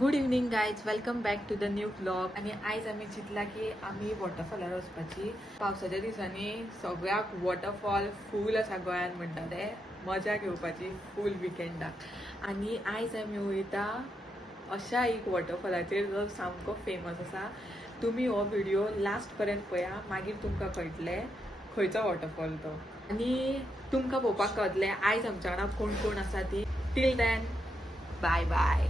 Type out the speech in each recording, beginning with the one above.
Good evening guys, welcome back to the new vlog. आणि आयज आम्ही चिंतला की आम्ही वॉटरफॉलार वचपाची. पावसाच्या दिसांनी सगळ्याक वॉटरफॉल फूल आसा गोंयान म्हणटा ते मजा घेवपाची फूल विकेंडाक. आणि आयज आमी वयता अशा एक वॉटरफॉलाचेर जो सामको फेमस आसा. तुम्ही हो व्हिडिओ लास्ट पर्यंत पळया, मागीर तुमकां कळटलें खंयचो वॉटरफॉल तो. आणि तुमकां पळोवपाक कळटलें आयज आमच्या वांगडा कोण कोण आसा ती. Till then, bye bye.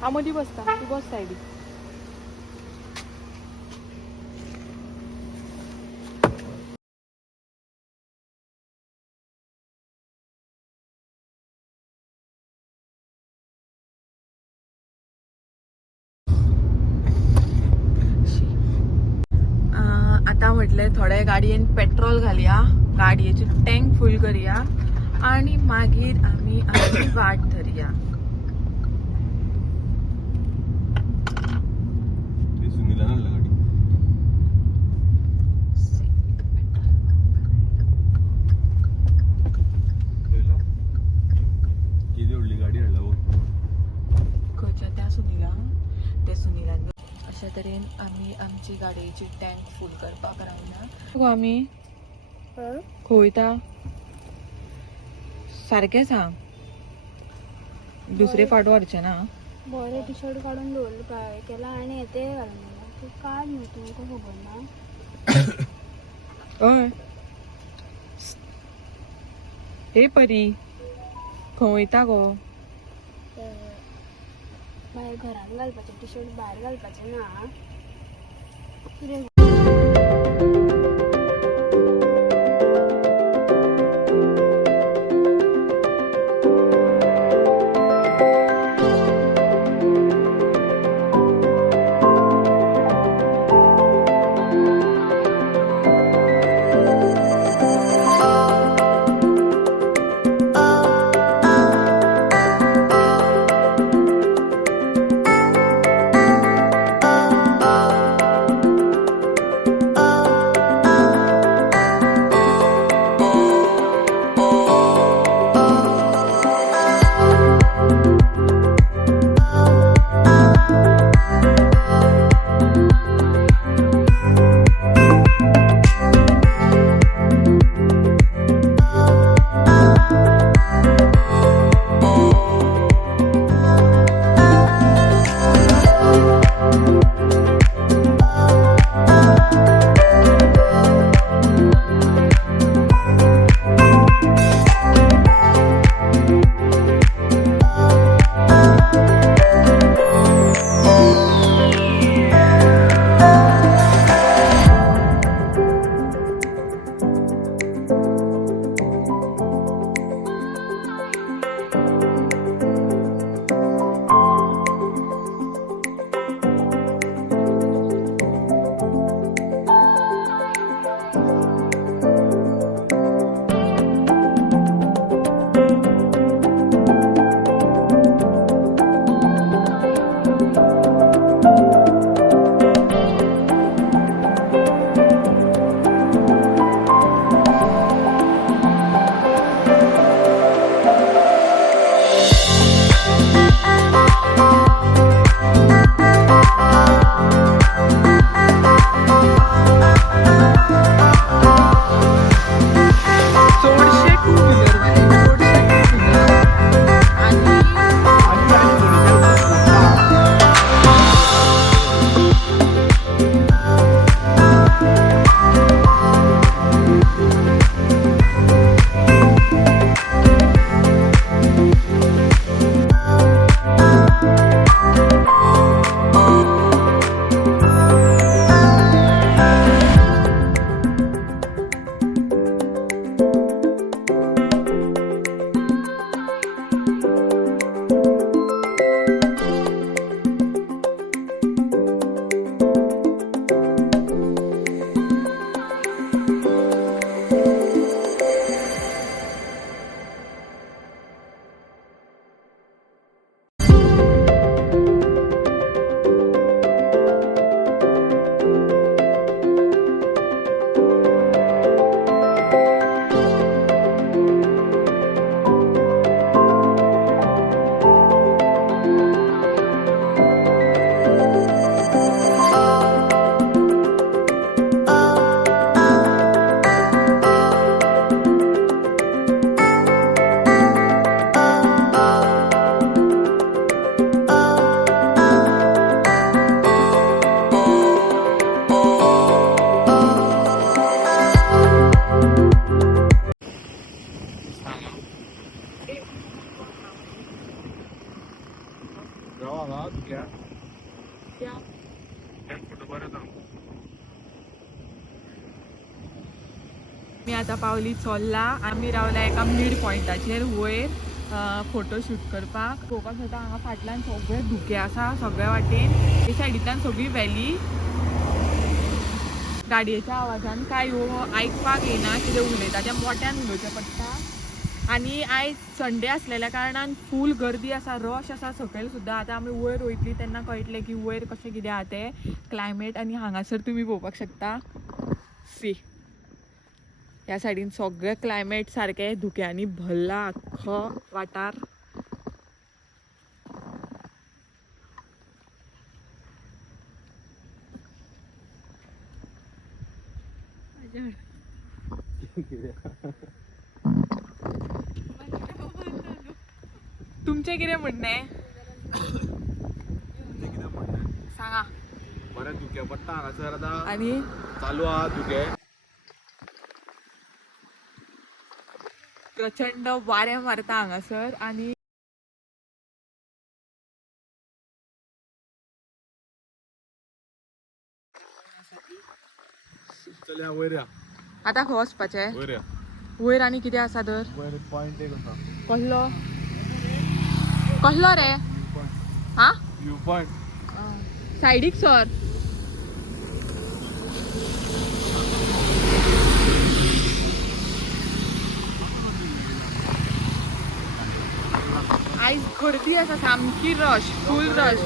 हा मधी बसता, तू बस सायडी. आता म्हटलं थोड्या गाडयेन पेट्रोल घालया, गाडयेची टँक फुल करूया आणि मागीर आम्ही आमची वाट धरया. खंयच्या त्या सुनिलान ते सुनिलान अशा तरेन आम्ही आमची गाडयेची टँक फुल करपाक रावला. आम्ही खंयता सारकें सांग, दुसरे फावट व्हरचें ना. बरें टी शर्ट काढून दवरलो काय केला आणि येते घालून तू काढ न्हू, तुमकां खबर ना. हय हे परी खंय वयता गो? भायर घरान घालपाचें टी शर्ट भायर घालपाचें ना. कितें हांगा तुक्या त्या फोटो बरें जाता. मी आता पावली चोल्ला आमी रावला एका मिड पॉइंटाचेर वयर फोटोशूट करपाक पळोवपाक शकता हांगा फाटल्यान सगळे धुके आसा सगळ्या वाटेन हे सायडींतल्यान सगळी व्हॅली गाडयेच्या आवाजान काय आयकपाक येना कितें उलयता तें मोठ्यान उलोवचें पडटा आनी आयज संडे आसलेल्या कारणान फूल गर्दी आसा रश आसा सकयल सुद्दां आतां आमी वयर वयतलीं तेन्ना कळटलें की वयर कशें कितें आहा तें क्लायमेट आनी हांगासर तुमी पळोवपाक शकता सी ह्या सायडीन सगळें क्लायमेट सारकें धुक्यांनी भरला आख्खो वाठार तुमचें कितें म्हणणें सांगा बरें धुके पडटा हांगासर आतां आनी चालू आहा धुके प्रचंड वारें मारता हांगासर आनी चल या वयर या आतां खंय वचपाचें वयर या वयर आनी कितें आसा तर वयर पॉयंट एक आसा कसलो कसलो रे हा व्यू पॉयंट सायडीक सर आयज गर्दी आसा सामकी रश फूल रश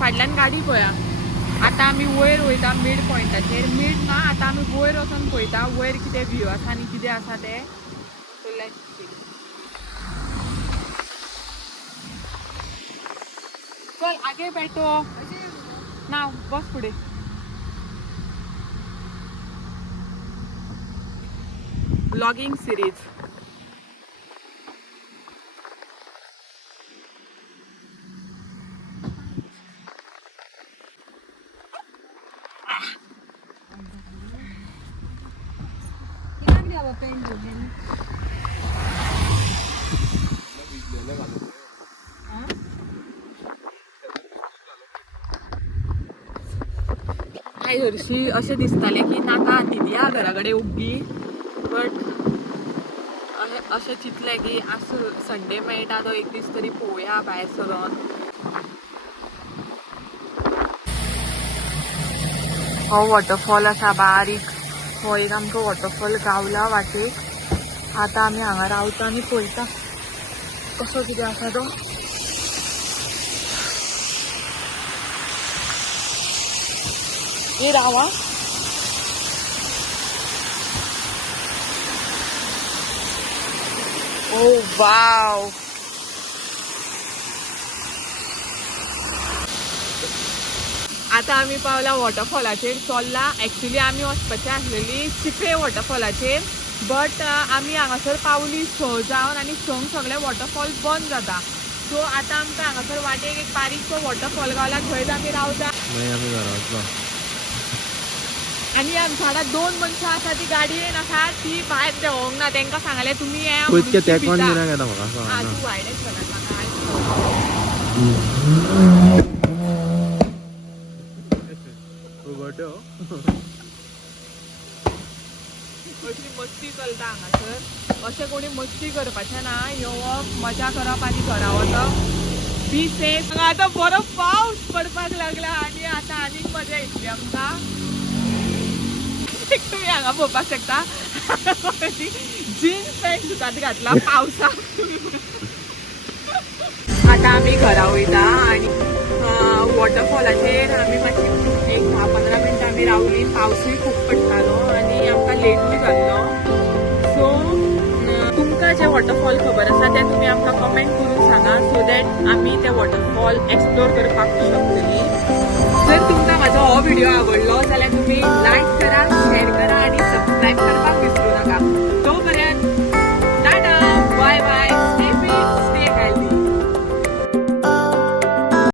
फाटल्यान गाडी पळया आतां आमी वयर वयता मिड पॉइंटाचेर मिड ना आतां आमी वयर वचून पळयता वयर कितें व्यू आसा आनी कितें आसा तें सो लेट्स सी चल आगे बैठो ना बस फुडें ब्लॉगिंग सिरीज हाय हरशी अशें दिसतालें की नाका दिदया घरा कडेन ओग्गी बट अशें चिंतलें की आज संडे मेळटा तो एक दीस तरी पळोवया भायर सरून हो वॉटरफॉल आसा बारीक हो एक आमकां वॉटरफॉल गावला वाटेक आतां आमी हांगा रावता आनी पळयता कसो कितें आसा तो ये रावा ओ वाव आता आमी पावला वॉटरफॉलाचेर चल्ला एक्चुअली आमी वचपाची आसलेली चिपे वॉटरफॉलाचेर बट आमी हांगासर पावली 6 जावन आनी 6 सगळे वॉटरफॉल बंद जाता सो आतां आमकां हांगासर वाटेक एक बारीकसो वॉटरफॉल गावला थंयच आमी रावता आमी घरा वचलो आनी आमच्या वांगडा 2 मनशां आसा ती गाडयेन आसा ती भायर देवोंक ना तांकां सांगलें तुमी येया पयतके ते कोण दिना घेता म्हाका हा तू वायडेच सांगात म्हाका अशी मस्ती चलता हांगासर अशें कोणी मस्ती करपाचें ना येवप मजा करप आनी घरा वचप बी सेफ आतां बरो पावस पडपाक लागला आनी आतां आनीक मजा येतली आमकां तुम्ही हांगा पळोवपाक शकता जीन्स पॅन्ट सुद्दां घातला पावसाक आतां आमी घरा वयता आनी वॉटरफॉलाचेर आमी मातशी एक 10-15 मिनटां आमी रावली पावसूय खूब पडटालो आनी आमकां लेटूय जाल्लो सो तुमकां जे वॉटरफॉल खबर आसा ते तुमी आमकां कमेंट करून सांगा सो दॅट आमी ते वॉटरफॉल एक्सप्लोर करपाक शकतली जर तुमकां म्हाजो हो व्हिडिओ आवडलो जाल्यार तुमी लायक करा शेअर करा